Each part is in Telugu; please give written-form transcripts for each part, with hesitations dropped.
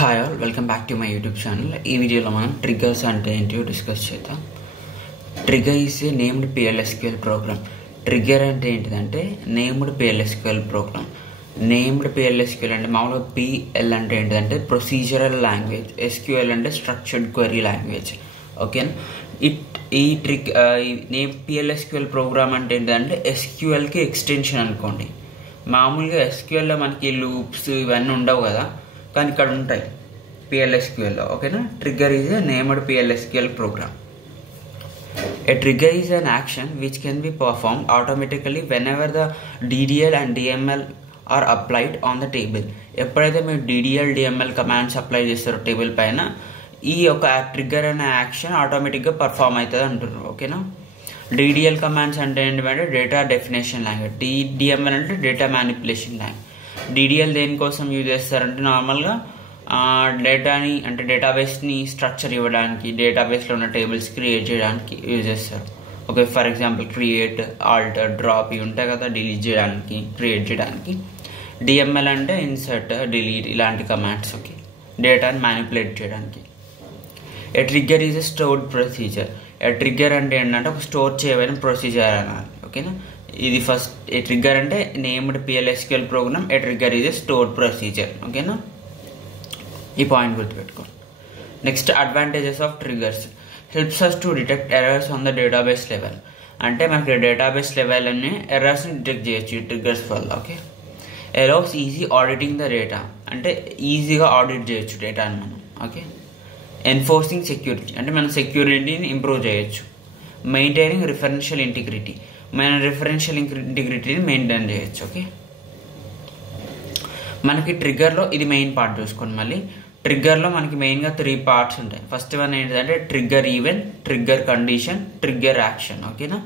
Hi all, welcome back to my YouTube channel. ఈ వీడియోలో మనం ట్రిగ్గర్స్ అంటే ఏంటో డిస్కస్ చేద్దాం. Trigger is a named PLSQL program. Trigger అంటే ఏంటిదంటే named PLSQL program. Named PLSQL అంటే మామూలుగా PL అంటే ఏంటిదంటే ప్రొసీజరల్ లాంగ్వేజ్, SQL అంటే స్ట్రక్చర్డ్ క్వెరీ లాంగ్వేజ్. ఓకేనా? ఈ నేమ్ PLSQL ప్రోగ్రామ్ అంటే ఏంటంటే SQLకి ఎక్స్టెన్షన్ అనుకోండి. మామూలుగా SQLలో మనకి లూప్స్ ఇవన్నీ ఉండవు కదా, కానీ ఇక్కడ ఉంటాయి PLSQLలో. ఓకేనా? Trigger is a named PLSQL program. A trigger is an action which can be performed automatically whenever the DDL and DML are applied on the table. ఎప్పుడైతే మీరు DDL DML కమాండ్స్ అప్లై చేస్తారో టేబుల్ పైన, ఈ యొక్క ట్రిగ్గర్ అనే యాక్షన్ ఆటోమేటిక్గా పర్ఫామ్ అవుతుంది అంటున్నారు. ఓకేనా? DDL కమాండ్స్ అంటే ఏంటంటే డేటా డెఫినేషన్ లాంగ్వేజ్, DML అంటే డేటా మ్యానిపులేషన్ లాంగ్వేజ్. DDL దేనికోసం యూజ్ చేస్తారంటే నార్మల్గా డేటాని అంటే డేటాబేస్ని స్ట్రక్చర్ ఇవ్వడానికి, డేటాబేస్లో ఉన్న టేబుల్స్ క్రియేట్ చేయడానికి యూజ్ చేస్తారు. Okay, for example create, alter, drop ఇవి ఉంటాయి కదా, డిలీట్ చేయడానికి, క్రియేట్ చేయడానికి. DML అంటే ఇన్సర్ట్, డిలీట్ ఇలాంటి కమాండ్స్. ఓకే, డేటాని మ్యానిపులేట్ చేయడానికి. A trigger is a stored procedure. A trigger అంటే ఏంటంటే ఒక స్టోర్ చేయబడిన ప్రొసీజర్ అనాలి. ఓకేనా? ఇది ఫస్ట్. ఏ ట్రిగ్గర్ అంటే named PLSQL program. A trigger is a stored procedure. ఓకేనా? ఈ పాయింట్ గుర్తుపెట్టుకోండి. Next, advantages of triggers. Helps us to detect errors on the database level. అంటే మనకి డేటాబేస్ లెవెల్ని ఎర్రర్స్ని డిటెక్ట్ చేయొచ్చు ఈ ట్రిగ్గర్స్ వల్ల. Okay. Allows easy auditing the data. అంటే ఈజీగా ఆడిట్ చేయొచ్చు డేటాని మనం. ఓకే. Enforcing security. అంటే మనం సెక్యూరిటీని ఇంప్రూవ్ చేయొచ్చు. Maintaining referential integrity. మన రిఫరెన్షియల్ ఇంటిగ్రిటీని మెయింటైన్ చేయొచ్చు. ఓకే. మనకి ట్రిగ్గర్లో ఇది మెయిన్ పార్ట్ చూసుకోండి. మళ్ళీ ట్రిగ్గర్లో మనకి మెయిన్గా 3 పార్ట్స్ ఉంటాయి. ఫస్ట్ వన్ ఏంటంటే trigger event, trigger condition, trigger action. ఓకేనా?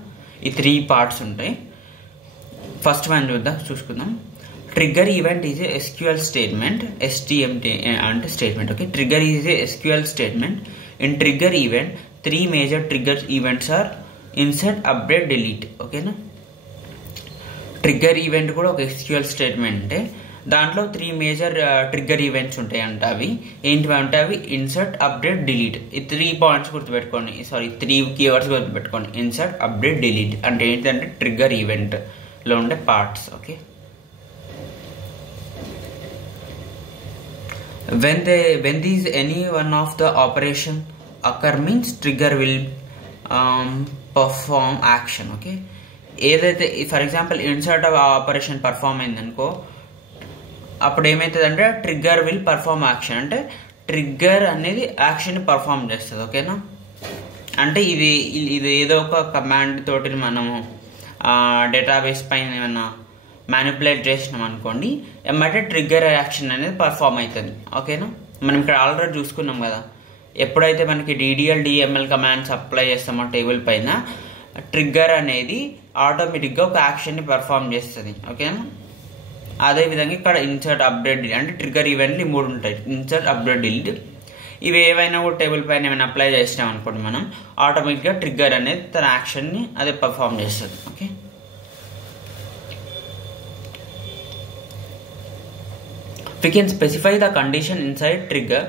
ఈ 3 పార్ట్స్ ఉంటాయి. ఫస్ట్ వన్ చూసుకుందాం. Trigger event is a SQL statement. STMT అంటే statement. Okay. Trigger is a SQL statement. In trigger event 3 major trigger events are insert, update, delete. ఓకేనా? ట్రిగ్గర్ ఈవెంట్ కూడా ఒక SQL స్టేట్మెంటే. దాంట్లో 3 మేజర్ ట్రిగ్గర్ ఈవెంట్స్ ఉంటాయంట. అవి ఏంటివి అంటే అవి ఇన్సర్ట్, అప్డేట్, డిలీట్. ఈ 3 పాయింట్స్ గుర్తుపెట్టుకోండి. 3 కీవర్డ్స్ గుర్తుపెట్టుకోండి. ఇన్సర్ట్, అప్డేట్, డిలీట్ అంటే ఏంటంటే ట్రిగ్గర్ ఈవెంట్లో ఉండే parts. Okay. when these any one of the operation occur means trigger will perform action. Okay. ఏదైతే for example insert operation perform అయిందనుకో, అప్పుడు ఏమవుతుందంటే ట్రిగ్గర్ విల్ పర్ఫామ్ యాక్షన్. అంటే ట్రిగ్గర్ అనేది యాక్షన్ పర్ఫామ్ చేస్తుంది. ఓకేనా? అంటే ఇది ఏదో ఒక కమాండ్ తోటి మనము డేటాబేస్ పైన ఏమన్నా మ్యానిపులేట్ చేసినాం అనుకోండి, ఏమంటే ట్రిగ్గర్ యాక్షన్ అనేది పర్ఫామ్ అవుతుంది. ఓకేనా? మనం ఇక్కడ ఆల్రెడీ చూసుకున్నాం కదా, ఎప్పుడైతే మనకి DDL DML కమాండ్స్ అప్లై చేస్తామో టేబుల్ పైన, ట్రిగ్గర్ అనేది ఆటోమేటిక్గా ఒక యాక్షన్ని పర్ఫామ్ చేస్తుంది. ఓకేనా? అదేవిధంగా ఇక్కడ ఇన్సర్ట్, అప్డేట్, డిలీట్ అంటే ట్రిగ్గర్ ఈవెంట్లు 3 ఉంటాయి. Insert, update, delete. ఇవి ఏవైనా కూడా టేబుల్ పైన ఏమైనా అప్లై చేసినాం అనుకోండి, మనం ఆటోమేటిక్గా ట్రిగ్గర్ అనేది తన యాక్షన్ని అదే పర్ఫామ్ చేస్తుంది. Okay. We can specify the condition inside trigger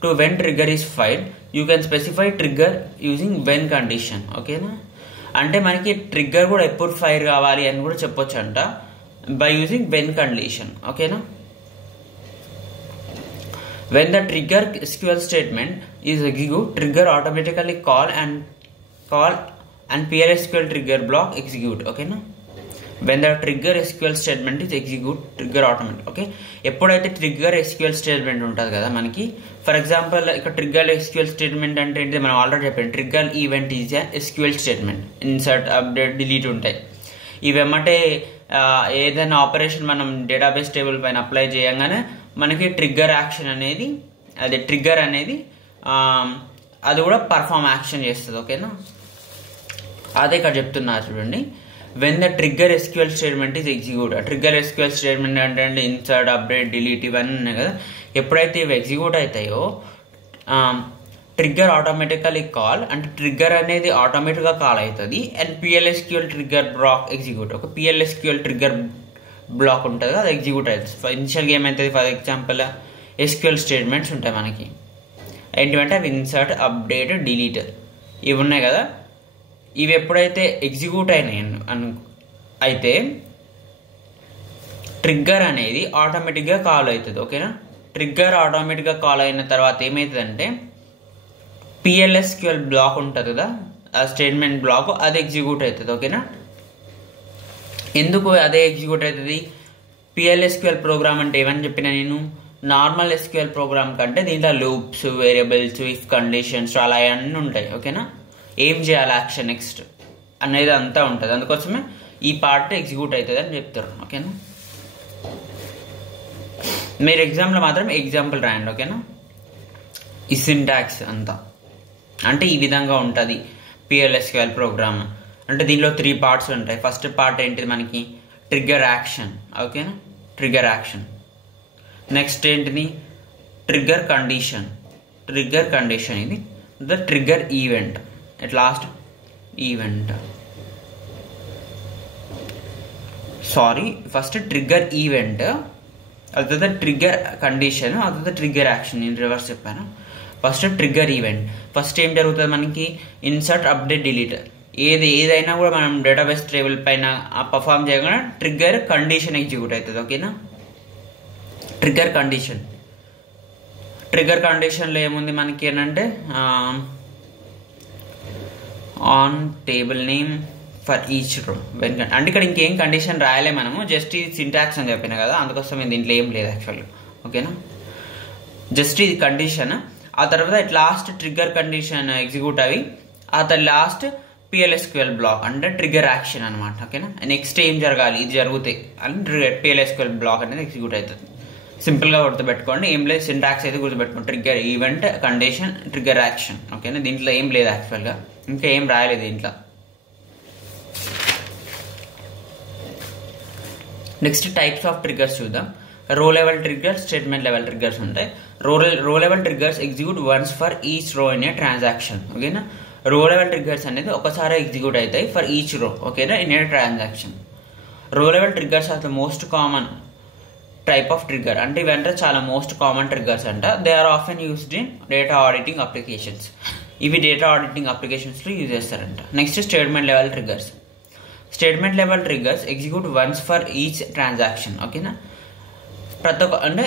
to when trigger is fired. You can specify trigger using when condition. ఓకేనా? అంటే మనకి ట్రిగ్గర్ కూడా ఎప్పుడు ఫైర్ కావాలి అని కూడా చెప్పొచ్చు అంట by using when condition. ఓకేనా? When the trigger SQL statement is execute, trigger automatically call and PLSQL trigger block execute. ఓకేనా? when the trigger SQL statement is execute, trigger automatic. Okay. ఎప్పుడైతే ట్రిగ్గర్ SQL స్టేట్మెంట్ ఉంటుంది కదా మనకి, ఫర్ ఎగ్జాంపుల్ ఇక్కడ ట్రిగ్గర్ SQL స్టేట్మెంట్ అంటే ఏంటి మనం ఆల్రెడీ చెప్పాం. Trigger event is SQL statement. Insert, update, delete ఉంటాయి. ఇవేమంటే ఏదైనా ఆపరేషన్ మనం డేటాబేస్ టేబుల్ పైన అప్లై చేయగానే మనకి ట్రిగ్గర్ యాక్షన్ అనేది, అదే ట్రిగ్గర్ అనేది అది కూడా పర్ఫామ్ యాక్షన్ చేస్తుంది. ఓకేనా? అదే ఇక్కడ చెప్తున్నారు చూడండి. when the trigger SQL statement is execute. Trigger SQL statement అంటే ఇన్సర్ట్, అప్డేట్, డిలీట్ ఇవన్నీ ఉన్నాయి కదా, ఎప్పుడైతే ఇవి ఎగ్జిక్యూట్ అవుతాయో ట్రిగ్గర్ ఆటోమేటికలీ కాల్, అంటే ట్రిగ్గర్ అనేది ఆటోమేటిక్గా కాల్ అవుతుంది. And PLSQL trigger block execute. ఒక PLSQL ట్రిగ్గర్ బ్లాక్ ఉంటుంది, అది ఎగ్జిక్యూట్ అవుతుంది. ఇనిషియల్గా ఏమవుతుంది, ఫర్ ఎగ్జాంపుల్ ఎస్క్యూఎల్ స్టేట్మెంట్స్ ఉంటాయి మనకి. ఏంటంటే అవి ఇన్సర్ట్, అప్డేట్, డిలీట్ ఇవి ఉన్నాయి కదా. ఇవి ఎప్పుడైతే ఎగ్జిక్యూట్ అయినాయి అయితే ట్రిగ్గర్ అనేది ఆటోమేటిక్గా కాల్ అవుతుంది. ఓకేనా. ట్రిగ్గర్ ఆటోమేటిక్గా కాల్ అయిన తర్వాత ఏమవుతుందంటే PLSQL బ్లాక్ ఉంటుంది కదా, ఆ స్టేట్మెంట్ బ్లాక్ అది ఎగ్జిక్యూట్ అవుతుంది. ఓకేనా. ఎందుకు అదే ఎగ్జిక్యూట్ అవుతుంది? PLSQL ప్రోగ్రామ్ అంటే ఏమని చెప్పిన నేను, నార్మల్ SQL ప్రోగ్రామ్ కంటే దీంట్లో లూప్స్, వేరియబుల్స్, ఇఫ్ కండిషన్స్ అలా అన్నీ ఉంటాయి. ఓకేనా. ఏం చేయాలి, యాక్షన్ నెక్స్ట్ అనేది అంతా ఉంటుంది. అందుకోసమే ఈ పార్ట్ ఎగ్జిక్యూట్ అవుతుంది అని చెప్తారు. ఓకేనా. మీరు ఎగ్జామ్లో మాత్రం ఎగ్జాంపుల్ రాయండి. ఓకేనా. ఈ సింటాక్స్ అంతా అంటే ఈ విధంగా ఉంటుంది PLSQL ప్రోగ్రామ్. అంటే దీనిలో 3 పార్ట్స్ ఉంటాయి. ఫస్ట్ పార్ట్ ఏంటిది మనకి, ట్రిగ్గర్ యాక్షన్. ఓకేనా. Trigger action. నెక్స్ట్ ఏంటిది, ట్రిగ్గర్ కండిషన్. ట్రిగ్గర్ కండిషన్ ఇది the trigger event. At last event, sorry, first trigger event, అదే ట్రిగ్గర్ కండిషన్, అదే ట్రిగ్గర్ యాక్షన్. నేను రివర్స్ చెప్పాను. First trigger event. ఫస్ట్ ఏం జరుగుతుంది మనకి, ఇన్సర్ట్, అప్డేట్, డిలీట్ ఏదైనా కూడా మనం డేటాబేస్ టేబుల్ పైన పర్ఫామ్ చేయగానే ట్రిగ్గర్ కండిషన్ ఎగ్జిక్యూట్ అవుతుంది. ఓకేనా. Trigger condition. ట్రిగ్గర్ కండిషన్లో ఏముంది మనకి ఏంటంటే on table name for each రో వెన్, అంటే ఇక్కడ ఇంకేం కండిషన్ రాయలే మనము, జస్ట్ ఇది సింటాక్స్ అని చెప్పిన కదా, అందుకోసం దీంట్లో ఏం లేదు యాక్చువల్గా. ఓకేనా. జస్ట్ ఇది కండిషన్. ఆ తర్వాత it last trigger condition execute అవి, ఆ తర్వాత లాస్ట్ PLSQL బ్లాక్ అంటే ట్రిగ్గర్ యాక్షన్ అనమాట. ఓకేనా. నెక్స్ట్ ఏం జరగాలి, ఇది జరుగుతాయి అని PLSQL బ్లాక్ అనేది ఎగ్జిక్యూట్ అవుతుంది. సింపుల్గా గుర్తుపెట్టుకోండి, ఏం లేదు, సింటాక్స్ అయితే గుర్తుపెట్టుకోండి. Trigger event, condition, trigger action. ఓకేనా. దీంట్లో ఏం లేదు యాక్చువల్గా, ఇంకా ఏం రాయలేదు దీంట్లో. నెక్స్ట్ టైప్స్ ఆఫ్ ట్రిగ్గర్స్ చూద్దాం. Row level triggers, statement level triggers ఉంటాయి. Row level triggers execute once for each row in a transaction. ఓకేనా. రో లెవెల్ ట్రిగ్గర్స్ అనేది ఒకసారి ఎగ్జిక్యూట్ అవుతాయి ఫర్ ఈచ్ రో. ఓకేనా. In a transaction. Row level triggers are the most common type of trigger. అంటే ఇవంటే చాలా మోస్ట్ కామన్ ట్రిగ్గర్స్ అంట. They are often used in data auditing applications. ఇవి డేటా ఆడిటింగ్ అప్లికేషన్స్లో యూజ్ చేస్తారంట. Next statement level triggers. Statement level triggers execute once for each transaction. ఓకేనా. ప్రతి ఒక్క అంటే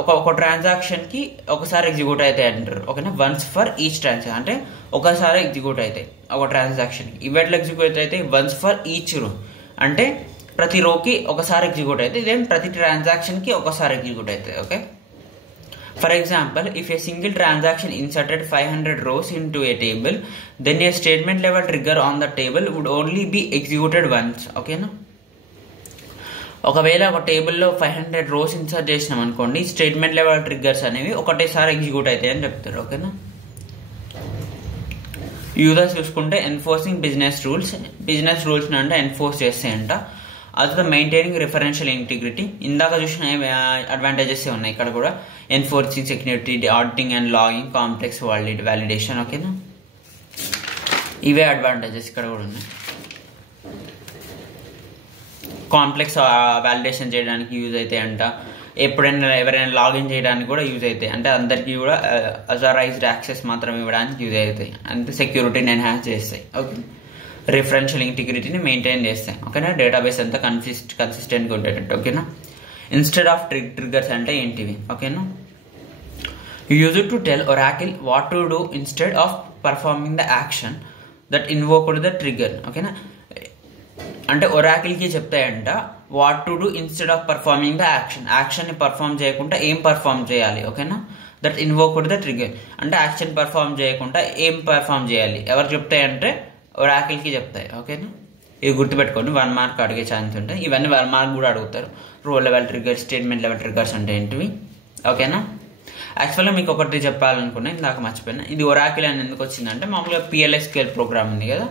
ఒక ట్రాన్సాక్షన్కి ఒకసారి ఎగ్జిక్యూట్ అవుతాయి అంటారు. ఓకేనా. వన్స్ ఫర్ ఈచ్ ట్రాన్సాక్షన్ అంటే ఒకసారి ఎగ్జిక్యూట్ అవుతాయి ఒక ట్రాన్సాక్షన్కి. ఇవి ఎట్లా ఎగ్జిక్యూట్ అవుతాయి, వన్స్ ఫర్ ఈచ్ రో అంటే ప్రతి రోకి ఒకసారి ఎగ్జిక్యూట్ అవుతాయి, ఇదేం ప్రతి ట్రాన్సాక్షన్కి ఒకసారి ఎగ్జిక్యూట్ అవుతాయి. Okay. For example, if a single transaction inserted 500 rows into a table, then a statement level trigger on the table would only be executed once. ఓకేనా. ఒకవేళ ఒక టేబుల్లో 500 rows ఇన్సర్ట్ చేసినాం అనుకోండి, స్టేట్మెంట్ లెవెల్ ట్రిగ్గర్స్ అనేవి ఒకటేసారి ఎగ్జిక్యూట్ అవుతాయి అని చెప్తారు. ఓకేనా. యూజర్స్ చూసుకుంటే ఎన్ఫోర్సింగ్ బిజినెస్ రూల్స్ అంటే ఎన్ఫోర్స్ చేస్తాయంట. అది మెయింటైనింగ్ రిఫరెన్షియల్ ఇంటిగ్రిటీ. ఇందాక చూసిన అడ్వాంటేజెస్ ఉన్నాయి ఇక్కడ కూడా. Enforcing security, auditing and logging, complex validation. ఓకేనా. ఇవే అడ్వాంటేజెస్ ఇక్కడ కూడా ఉన్నాయి. కాంప్లెక్స్ వ్యాలిడేషన్ చేయడానికి యూజ్ అవుతాయంట. ఎవరైనా లాగిన్ చేయడానికి కూడా యూజ్ అవుతాయి. అంటే అందరికీ కూడా అథరైజ్డ్ యాక్సెస్ మాత్రం ఇవ్వడానికి యూజ్ అవుతాయి. అంటే సెక్యూరిటీని ఎన్హాన్స్ చేస్తాయి. ఓకే. రిఫరెన్షియల్ ఇంటిగ్రిటీని మెయింటైన్ చేస్తాయి. ఓకేనా. డేటాబేస్ అంతా కన్సిస్టెంట్గా ఉండేటట్టు. ఓకేనా. ఇన్స్టెడ్ ఆఫ్ ట్రిగ్గర్స్ అంటే ఏంటివి. ఓకేనా. Used to tell Oracle what to do instead of performing the action that invoked the trigger. ఓకేనా. అంటే ఒరాకిల్కి చెప్తాయంట what to do instead of performing the యాక్షన్ని పర్ఫామ్ చేయకుండా ఏం పర్ఫామ్ చేయాలి. ఓకేనా. దట్ ఇన్వోక్డ్ ద ట్రిగ్గర్ అంటే యాక్షన్ పర్ఫామ్ చేయకుండా ఏం పర్ఫామ్ చేయాలి ఎవరు చెప్తాయంటే ఒరాకిల్కి చెప్తాయి. ఓకేనా. ఇది గుర్తుపెట్టుకోండి, 1 మార్క్ అడిగే ఛాన్స్ ఉంటాయి. ఇవన్నీ 1 మార్క్ కూడా అడుగుతారు. రో level triggers, statement level triggers అంటే ఏంటివి. ఓకేనా. యాక్చువల్గా మీకు ఒకటి చెప్పాలనుకున్నా, ఇందాక మర్చిపోయినా. ఇది ఒరాకిల్ అని ఎందుకు వచ్చిందంటే మామూలుగా PLSQL ప్రోగ్రామ్ ఉంది కదా,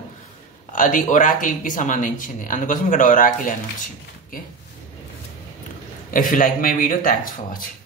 అది ఒరాకిల్కి సంబంధించింది, అందుకోసం ఇక్కడ ఒరాకిల్ అని వచ్చింది. Okay. If you like my video, thanks for watching.